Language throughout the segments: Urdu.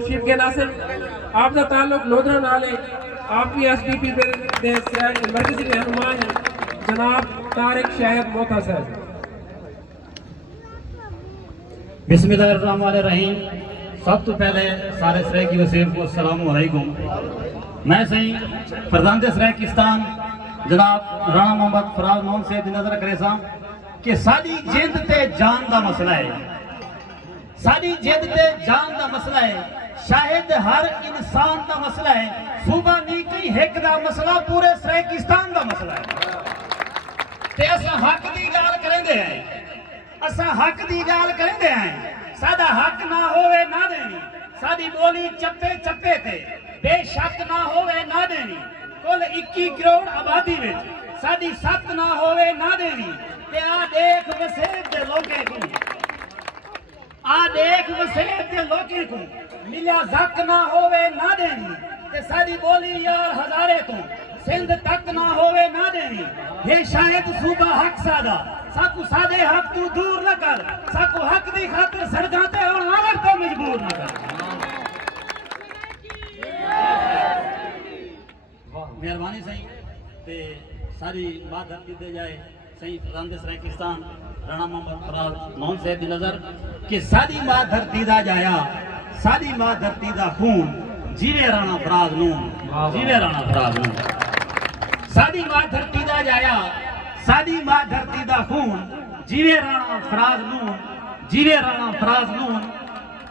شیف کے ناصر آپ کا تعلق لودھرا نالے آپ کی ایس ڈی پی مرکزی رہنما جناب طارق شاہد موتا صاحب. بسم اللہ الرحمن الرحیم. سب تو پہلے سارے سرائکی وسیب کو السلام علیکم. میں صحیح فرزند سرائکستان جناب رانا محمد فراز نون سے نظر کرے سا کہ ساری جند تے جان دا مسئلہ ہے. ساری جند تے جان دا مسئلہ ہے. شاہد ہر انسان دا مسئلہ ہے. صوبہ نہیں کئی ایک دا مسئلہ پورے سرائکستان دا مسئلہ ہے. تے اسا حق دی گال کریں دے ہیں. اسا حق دی گال کریں دے ہیں. سادہ حق نہ ہوئے نہ دینی. سادی بولی چپے چپے تے بے شک نہ ہوئے نہ دینی. کل 21 کروڑ آبادی میں سادی ست نہ ہوئے نہ دینی. تے آ دیکھ وسیب دے لوگے کو. آ دیکھ وسیب دے لوگے کو. ملیا زک نہ ہوئے نہ دینی. تے سادی بولی یار ہزارے تو سندھ تک نہ ہوئے نہ دینی. یہ شاید صوبہ حق سادہ ساکو سادے حق تو دور نہ کر. ساکو حق دی خاطر سرگاتے اور آور تو مجبور نہ کر. مہربانی صحیح تے ساری بات دھرتی دے جائے صحیح فرزند سرائکستان رانا محمد فراز نون صاحب دی نظر کہ ساری بات دھرتی دا جایا. ساری بات دھرتی دا خون جیوے رانا فراز نون. جیوے رانا فراز نون. ساری بات دھرتی دا جایا. ساری بات دھرتی دا خون جیوے رانا فراز نون. جیوے رانا فراز نون.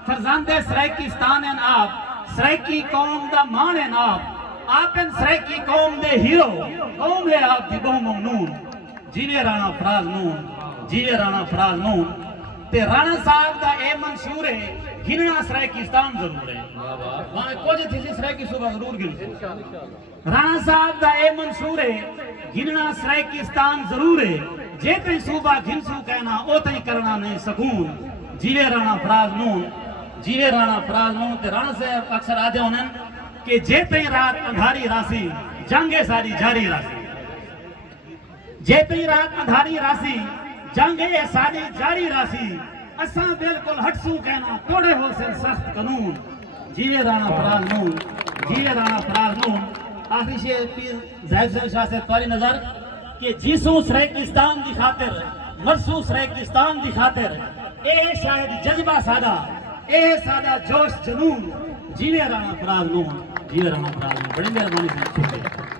فرزند سرائکستان ہیں آپ. سرائکی قوم دا مان ہیں آپ. آپ ان سرائکی قوم دے ہیرو. قوم ہے آپ دی بہو ممنون. جیوے رانا فراز نون. جیوے رانا فراز نون. تے رانا صاحب دا اے منشور ہے گھننا سرائکستان ضرور ہے. وہاں کچھ تھی سی سرائکی صوبہ ضرور گھن. رانا صاحب دا اے منشور ہے گھننا سرائکستان ضرور ہے. جے تھی صوبہ گھن سو کہنا او تھی کرنا نہیں سکون. جیوے رانا فراز نون. جیوے رانا فراز نون. تے رانا صاحب اکثر آدھے ہونے کہ جے تھی رات اندھاری راسی جنگے ساری جاری راسی. جے تھی رات اندھاری راسی جنگے ساری جاری راسی. اساں بالکل ہٹسو کہنا توڑے ہو سے سخت قانون. جیوے رانا فراز نون. جیوے رانا فراز نون. آخری شیئر پیر زاہد صاحب شاہ سے تواری نظر کہ جیسو سرائکستان دی خاطر مرسو سرائکستان دی خاطر اے شاہد جذبہ سادہ اے سادہ جوش جنون. جیوے رانا فراز نون. جیوے رانا فراز نون. بڑی مہربانی سے